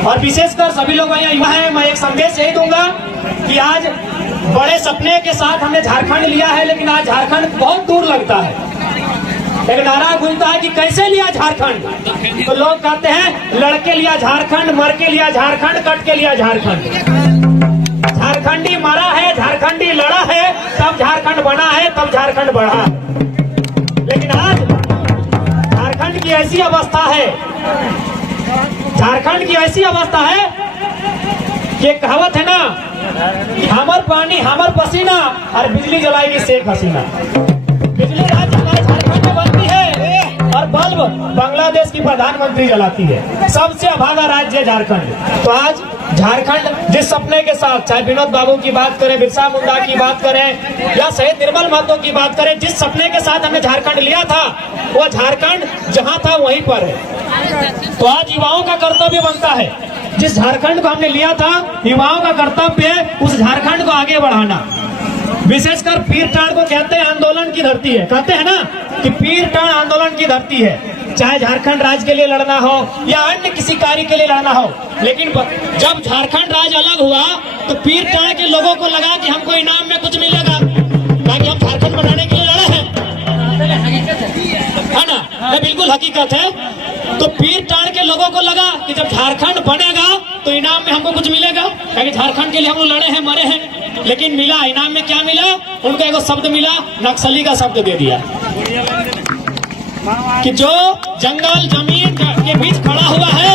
और विशेषकर सभी लोग यहाँ युवा हैं, मैं एक संदेश यही दूंगा कि आज बड़े सपने के साथ हमने झारखंड लिया है, लेकिन आज झारखंड बहुत दूर लगता है। एक नारा गूंजता है कि कैसे लिया झारखंड, तो लोग कहते हैं लड़के लिया झारखंड, मर के लिया झारखंड, कट के लिया झारखंड। झारखंडी मरा है, झारखंडी लड़ा है, तब झारखंड बना है, तब झारखंड बढ़ा है। लेकिन आज झारखंड की ऐसी अवस्था है, झारखंड की ऐसी अवस्था है कि कहावत है ना, हमर पानी हमर पसीना और बिजली जलाएगी शेख हसीना। बिजली आज हमारे झारखंड में बनती है और बल्ब बांग्लादेश की प्रधानमंत्री जलाती है। सबसे अभागा राज्य है झारखंड। तो आज झारखंड जिस सपने के साथ, चाहे विनोद बाबू की बात करें, बिरसा मुंडा की बात करें या शहीद निर्मल महतो की बात करें, जिस सपने के साथ हमने झारखंड लिया था, वो झारखंड जहां था वहीं पर है। तो आज युवाओं का कर्तव्य बनता है, जिस झारखंड को हमने लिया था, युवाओं का कर्तव्य है उस झारखंड को आगे बढ़ाना। विशेषकर पीरटांड़ को कहते हैं आंदोलन की धरती है, कहते हैं ना कि पीरटांड़ आंदोलन की धरती है। चाहे झारखंड राज्य के लिए लड़ना हो या अन्य किसी कार्य के लिए लड़ना हो, लेकिन जब झारखंड राज्य अलग हुआ तो पीरटांड़ के लोगों को लगा कि हमको इनाम में कुछ मिलेगा, ताकि हम झारखंड बनाने के लिए लड़े हैं, है ना? बिल्कुल हकीकत है। तो पीरटांड़ के लोगों को लगा कि जब झारखंड बनेगा तो इनाम में हमको कुछ मिलेगा, क्योंकि झारखंड के लिए हम लोग लड़े हैं, मरे हैं। लेकिन मिला, इनाम में क्या मिला? उनको एक शब्द मिला, नक्सली का शब्द दे दिया कि जो जंगल जमीन के बीच खड़ा हुआ है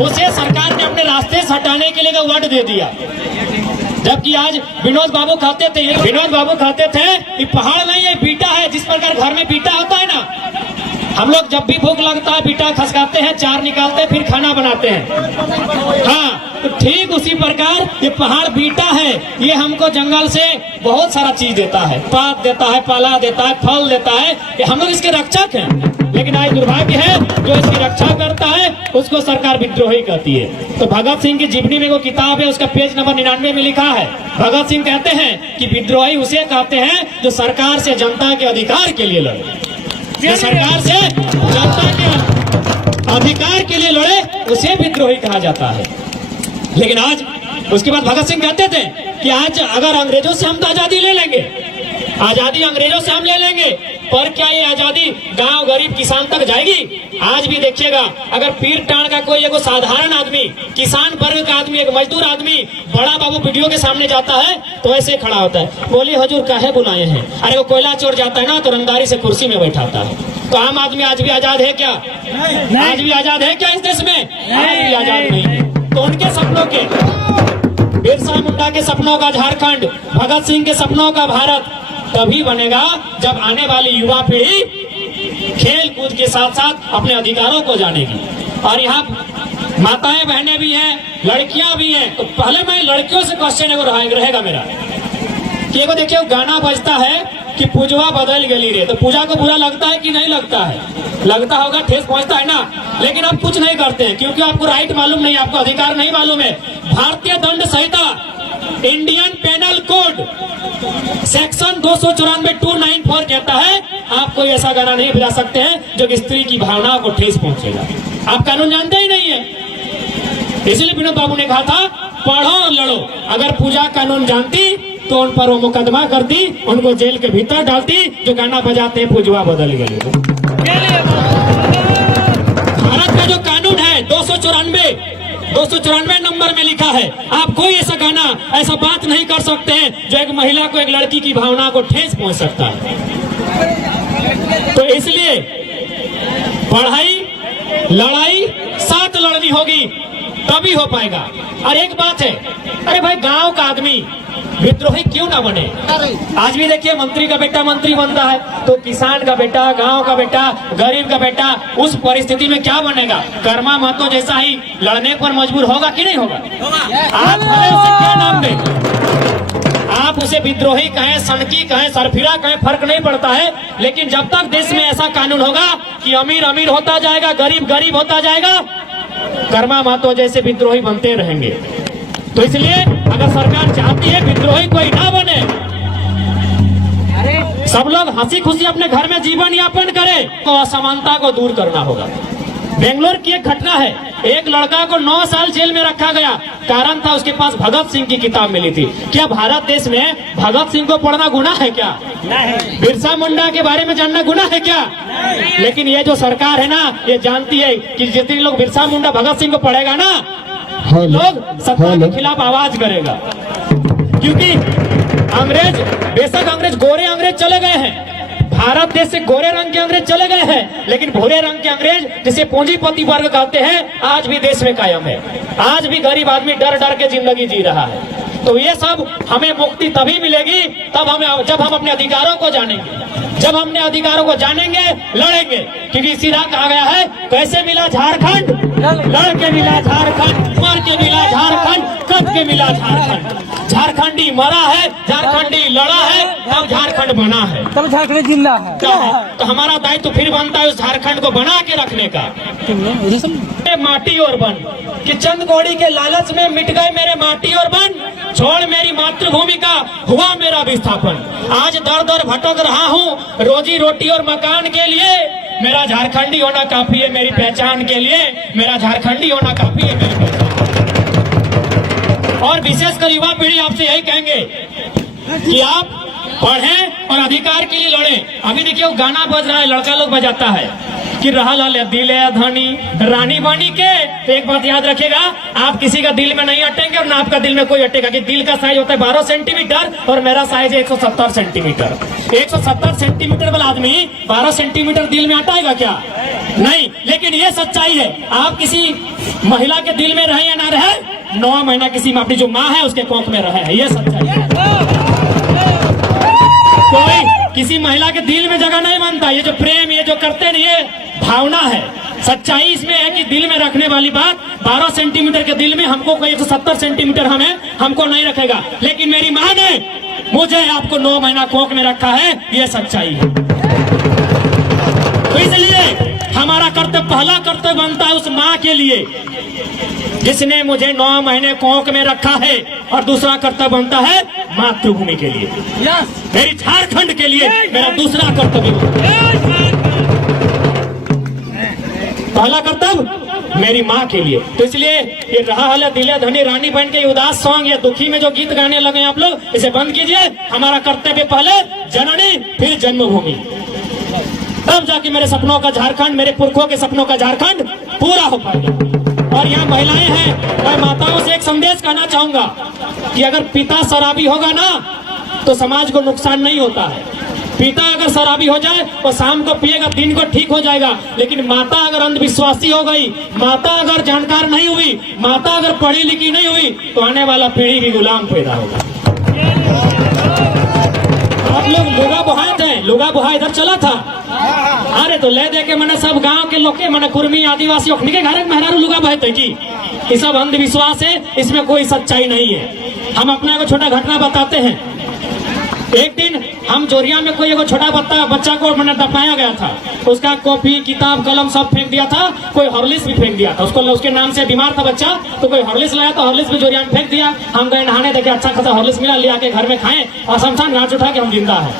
उसे सरकार ने अपने रास्ते से हटाने के लिए वर्ड दे दिया। जबकि आज विनोद बाबू कहते थे कि पहाड़ नहीं है, बीटा है। जिस प्रकार घर में बीटा होता है ना, हम लोग जब भी भूख लगता है बीटा खसकाते हैं, चार निकालते हैं, फिर खाना बनाते हैं। हाँ, तो ठीक उसी प्रकार ये पहाड़ बीटा है, ये हमको जंगल से बहुत सारा चीज देता है, पात देता है, पाला देता है, फल देता है, ये हम लोग इसके रक्षक हैं। लेकिन आज दुर्भाग्य है, जो इसकी रक्षा करता है उसको सरकार विद्रोही कहती है। तो भगत सिंह की जीवनी में वो किताब है, उसका पेज नंबर 99 में लिखा है, भगत सिंह कहते हैं कि विद्रोही उसे कहते हैं जो सरकार से जनता के अधिकार के लिए लड़े, जो सरकार से जनता के अधिकार के लिए लड़े उसे विद्रोही कहा जाता है। लेकिन आज उसके बाद भगत सिंह कहते थे कि आज अगर अंग्रेजों से हम तो आजादी ले लेंगे, आजादी अंग्रेजों से हम ले लेंगे, पर क्या ये आजादी गांव गरीब किसान तक जाएगी? आज भी देखिएगा, अगर पीरटांड़ का कोई एगो साधारण आदमी, किसान वर्ग का आदमी, एक मजदूर आदमी बड़ा बाबू वीडियो के सामने जाता है तो ऐसे खड़ा होता है, बोली हजूर काहे बुलाए हैं? अरे वो कोयला चोर जाता है ना तो रंगदारी से कुर्सी में बैठाता है। तो आम आदमी आज भी आजाद है क्या? आज भी आजाद है क्या इस देश में? आज भी आजाद नहीं। तो उनके सपनों के, बिरसा मुंडा के सपनों का झारखंड, भगत सिंह के सपनों का भारत तभी बनेगा जब आने वाली युवा पीढ़ी खेल कूद के साथ साथ अपने अधिकारों को जानेगी। और यहाँ माताएं बहनें भी हैं, लड़कियां भी हैं। तो पहले मैं लड़कियों से क्वेश्चन रहेगा मेरा कि एगो देखिए गाना बजता है कि पूजवा बदल गली रे, तो पूजा को बुरा लगता है कि नहीं लगता है? लगता होगा, ठेस पहुंचता है ना। लेकिन आप कुछ नहीं करते हैं क्योंकि आपको राइट मालूम नहीं, आपको अधिकार नहीं मालूम है। भारतीय दंड संहिता, इंडियन पेनल कोड सेक्शन 294 कहता है आप कोई ऐसा गाना नहीं बजा सकते हैं जो कि स्त्री की भावनाओं को ठेस पहुंचेगा। आप कानून जानते ही नहीं है। इसलिए विनोद बाबू ने कहा था पढ़ो और लड़ो। अगर पूजा कानून जानती तो उन पर वो मुकदमा करती, उनको जेल के भीतर डालती जो गाना बजाते हैं पूजवा बदल गए। भारत का जो कानून है 294 नंबर में लिखा है, आप कोई ऐसा गाना, ऐसा बात नहीं कर सकते हैं जो एक महिला को, एक लड़की की भावना को ठेस पहुंच सकता है। तो इसलिए पढ़ाई लड़ाई साथ लड़नी होगी, तभी हो पाएगा। और एक बात है, अरे भाई गांव का आदमी विद्रोही क्यों ना बने? आज भी देखिए मंत्री का बेटा मंत्री बनता है तो किसान का बेटा, गांव का बेटा, गरीब का बेटा उस परिस्थिति में क्या बनेगा? कर्मा महतो जैसा ही लड़ने पर मजबूर होगा कि नहीं होगा? आप भले उसे क्या नाम दें, आप उसे विद्रोही कहें, सनकी कहें, सरफिरा कहें, फर्क नहीं पड़ता है। लेकिन जब तक देश में ऐसा कानून होगा कि अमीर अमीर होता जाएगा, गरीब गरीब होता जाएगा, कर्मा महतो जैसे विद्रोही बनते रहेंगे। तो इसलिए अगर सरकार चाहती है विद्रोही कोई ना बने, सब लोग हंसी खुशी अपने घर में जीवन यापन करें, तो असमानता को दूर करना होगा। बेंगलोर की एक घटना है, एक लड़का को 9 साल जेल में रखा गया। कारण था उसके पास भगत सिंह की किताब मिली थी। क्या भारत देश में भगत सिंह को पढ़ना गुनाह है क्या? नहीं। बिरसा मुंडा के बारे में जानना गुनाह है क्या? नहीं। लेकिन ये जो सरकार है ना, ये जानती है कि जितने लोग बिरसा मुंडा भगत सिंह को पढ़ेगा ना, लोग सत्ता के खिलाफ आवाज करेगा। क्योंकि अंग्रेज, बेशक अंग्रेज गोरे अंग्रेज चले गए हैं, भारत देश से गोरे रंग के अंग्रेज चले गए हैं, लेकिन भूरे रंग के अंग्रेज जिसे पूंजीपति वर्ग कहते हैं, आज भी देश में कायम है। आज भी गरीब आदमी डर डर के जिंदगी जी रहा है। तो ये सब हमें मुक्ति तभी मिलेगी जब हम अपने अधिकारों को जानेंगे। जब हमने अधिकारों को जानेंगे, लड़ेंगे। क्योंकि सीधा कहा गया है, कैसे मिला झारखंड? लड़ के मिला झारखंड, मर के मिला झारखंड, कट के मिला झारखंड। झारखंडी मरा है, झारखंडी लड़ा है, तब झारखंड बना है, तब झारखंड जिंदा है। तो हमारा दायित्व फिर बनता है उस झारखंड को बना के रखने का। माटी और बन कि चंद कौड़ी के लालच में मिट गए मेरे माटी और बन, छोड़ मेरी मातृभूमि का हुआ मेरा विस्थापन। आज दर दर भटक रहा हूँ रोजी रोटी और मकान के लिए, मेरा झारखंडी होना काफी है मेरी पहचान के लिए, मेरा झारखंडी होना काफी है मेरी पहचान। और विशेषकर युवा पीढ़ी आपसे यही कहेंगे कि आप पढ़ें और अधिकार के लिए लड़ें। अभी देखिए वो गाना बज रहा है, लड़का लोग बजाता है कि रहा लाल दिले धनी रानी बानी के। तो एक बात याद रखिएगा, आप किसी का दिल में नहीं अटेंगे और ना आपका दिल में कोई अटेगा। कि दिल का साइज होता है 12 सेंटीमीटर और मेरा साइज है 170 सेंटीमीटर। 170 सेंटीमीटर वाला आदमी 12 सेंटीमीटर दिल में अटाएगा क्या? नहीं। लेकिन ये सच्चाई है, आप किसी महिला के दिल में रहे या ना रहे, 9 महीना किसी अपनी जो माँ है उसके कोख में रहे हैं, ये सच्चाई है। कोई किसी महिला के दिल में जगह नहीं बनता। ये जो प्रेम, ये जो करते नहीं, ये भावना है। सच्चाई इसमें है कि दिल में रखने वाली बात, 12 सेंटीमीटर के दिल में हमको कोई 170 सेंटीमीटर हमको नहीं रखेगा। लेकिन मेरी माँ ने मुझे आपको 9 महीना कोख में रखा है, ये सच्चाई है। तो इसलिए हमारा कर्तव्य, पहला कर्तव्य बनता है उस माँ के लिए जिसने मुझे 9 महीने कोख में रखा है, और दूसरा कर्तव्य बनता है मातृभूमि के लिए, मेरी झारखंड के लिए मेरा दूसरा कर्तव्य। पहला कर्तव्य मेरी माँ के लिए। तो इसलिए ये रहा हाल दिले धनी रानी बहन के उदास सॉन्ग, ये दुखी में जो गीत गाने लगे आप लोग, इसे बंद कीजिए। हमारा कर्तव्य पहले जननी फिर जन्मभूमि, तब जाके मेरे सपनों का झारखंड, मेरे पुरखों के सपनों का झारखंड पूरा हो पाएगा। और यहाँ महिलाएं हैं, मैं माताओं से एक संदेश कहना चाहूंगा कि अगर पिता शराबी होगा ना तो समाज को नुकसान नहीं होता है। पिता अगर शराबी हो जाए और शाम को पिएगा, दिन को ठीक हो जाएगा। लेकिन माता अगर अंधविश्वासी हो गई, माता अगर जानकार नहीं हुई, माता अगर पढ़ी लिखी नहीं हुई, तो आने वाला पीढ़ी भी गुलाम पैदा होगा। आप लोग लुगा बुहाए थे, लुगा बुहा इधर चला था, अरे तो ले दे के मैंने सब गांव के लोग के, मैंने कुर्मी आदिवासी के घर में मेहरारू लुगा बहे थे कि ये सब अंधविश्वास है, इसमें कोई सच्चाई नहीं है। हम अपना को छोटा घटना बताते हैं। एक दिन हम जोरिया में कोई छोटा बच्चा को मैंने दफनाया गया था, उसका कॉपी किताब कलम सब फेंक दिया था, कोई हॉर्लिक्स भी फेंक दिया था। उसके नाम से बीमार था बच्चा, तो कोई हॉर्लिक्स लाया तो हॉर्लिक्स भी जोरिया में फेंक दिया। हम गए नहाने, देखे अच्छा खासा हॉर्लिक्स मिला, ले आके घर में खाएं और शमशान घाट उठा के हम जिंदा है।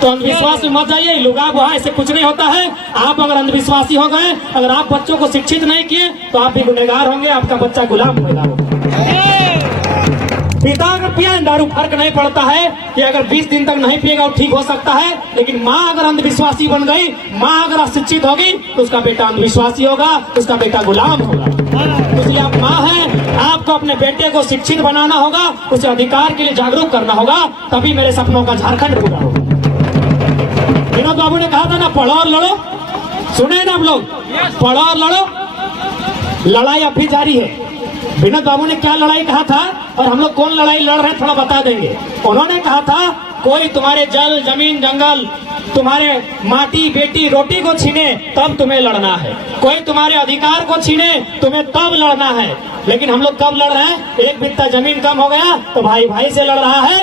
तो अंधविश्वास में मत जाइए, लुगा बुहा इससे कुछ नहीं होता है। आप अगर अंधविश्वासी हो गए, अगर आप बच्चों को शिक्षित नहीं किए, तो आप भी गुनहगार होंगे, आपका बच्चा गुलाम पैदा होगा। पिता अगर पिया दारू, फर्क नहीं पड़ता है कि अगर 20 दिन तक नहीं पिएगा वो ठीक हो सकता है। लेकिन माँ अगर अंधविश्वासी बन गई, माँ अगर अशिक्षित होगी, तो उसका बेटा अंधविश्वासी होगा, उसका बेटा गुलाम होगा। इसलिए आप माँ हैं, आपको अपने बेटे को शिक्षित बनाना होगा, उसे अधिकार के लिए जागरूक करना होगा, तभी मेरे सपनों का झारखंड पूरा होगा। विनोद बाबू ने कहा था ना, पढ़ो और लड़ो। सुने ना आप लोग, पढ़ो और लड़ो। लड़ाई अब भी जारी है। विनोद बाबू ने क्या लड़ाई कहा था और हम लोग कौन लड़ाई लड़ रहे हैं थोड़ा बता देंगे। उन्होंने कहा था, कोई तुम्हारे जल जमीन जंगल, तुम्हारे माटी बेटी रोटी को छीने तब तुम्हें लड़ना है, कोई तुम्हारे अधिकार को छीने तुम्हें तब लड़ना है। लेकिन हम लोग कब लड़ रहे हैं? एक बित्ता जमीन कम हो गया तो भाई भाई से लड़ रहा है,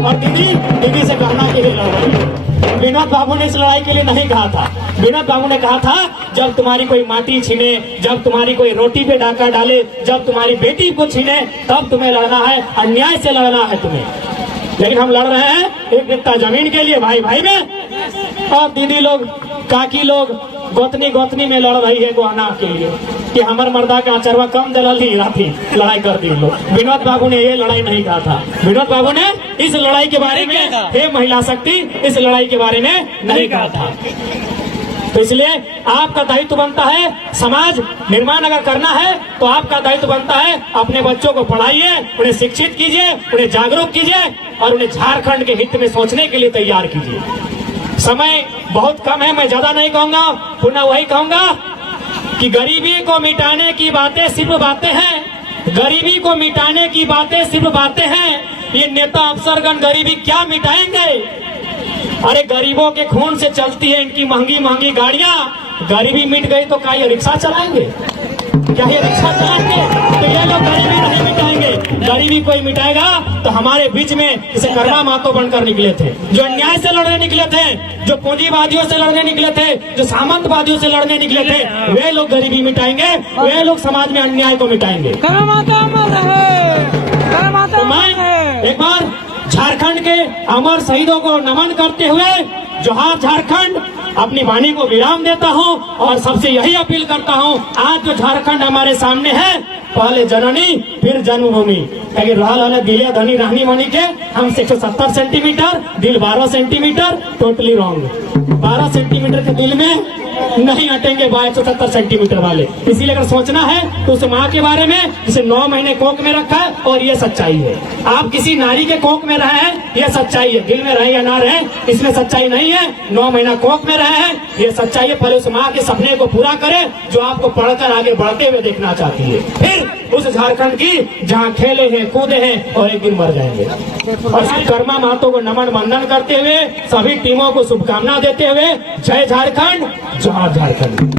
और दीदी दीदी से गहना के लिए लड़ रही है। विनोद बाबू ने इस लड़ाई के लिए नहीं कहा था। विनोद बाबू ने कहा था, जब तुम्हारी कोई माटी छीने, जब तुम्हारी कोई रोटी पे डाका डाले, जब तुम्हारी बेटी को छीने, तब तुम्हें लड़ना है, अन्याय से लड़ना है तुम्हें। लेकिन हम लड़ रहे हैं एक बित्ता जमीन के लिए, भाई भाई में। और दीदी लोग, काकी लोग, गोतनी में लड़ रही है गोहाना के लिए कि हमार मर्दा के आचरवा कम दलल ही राथी लड़ाई कर दी लोग। विनोद बाबू ने ये लड़ाई नहीं कहा था। विनोद बाबू ने इस लड़ाई के बारे में, हे महिला शक्ति, इस लड़ाई के बारे में नहीं कहा था। तो इसलिए आपका दायित्व बनता है, समाज निर्माण अगर करना है तो आपका दायित्व बनता है अपने बच्चों को पढ़ाइए, उन्हें शिक्षित कीजिए, उन्हें जागरूक कीजिए और उन्हें झारखंड के हित में सोचने के लिए तैयार कीजिए। समय बहुत कम है, मैं ज्यादा नहीं कहूंगा, पुनः वही कहूंगा कि गरीबी को मिटाने की बातें सिर्फ बातें हैं, गरीबी को मिटाने की बातें सिर्फ बातें हैं। ये नेता अफसरगण गरीबी क्या मिटाएंगे? अरे गरीबों के खून से चलती है इनकी महंगी महंगी गाड़ियां। गरीबी मिट गई तो क्या ये रिक्शा चलाएंगे? क्या ये रिक्शा चलाएंगे? तो ये लोग गरीबी नहीं मिटाएंगे। गरीबी कोई मिटाएगा तो हमारे बीच में जैसे कर्मा मातो बनकर निकले थे, जो अन्याय से लड़ने निकले थे, जो पूंजीवादियों से लड़ने निकले थे, जो सामंतवादियों से लड़ने निकले थे, वे लोग गरीबी मिटाएंगे, वे लोग समाज में अन्याय को मिटाएंगे। तो मैं एक बार झारखंड के अमर शहीदों को नमन करते हुए जोहार झारखंड अपनी वाणी को विराम देता हूं और सबसे यही अपील करता हूं, आज जो झारखंड हमारे सामने है, पहले जननी फिर जन्मभूमि। अगर रहल दिले धनी रहनी मनी के हम 170 सेंटीमीटर, दिल 12 सेंटीमीटर, टोटली रॉन्ग। 12 सेंटीमीटर के दिल में नहीं हटेंगे 170 सेंटीमीटर वाले। इसीलिए अगर सोचना है तो उस माँ के बारे में जिसे 9 महीने कोख में रखा है, और ये सच्चाई है। आप किसी नारी के कोख में रहे हैं, ये सच्चाई है। दिल में रहे या ना रहे इसमें सच्चाई नहीं है। 9 महीना कोख में रहे हैं, ये सच्चाई है। पहले उस माँ के सपने को पूरा करे जो आपको पढ़कर आगे बढ़ते हुए देखना चाहती है, फिर उस झारखंड की जहाँ खेले हैं, कूदे हैं और एक दिन मर जाएंगे। और कर्मा महतो को नमन वंदन करते हुए, सभी टीमों को शुभकामना देते हुए, जय झारखंड, जोहार झारखंड।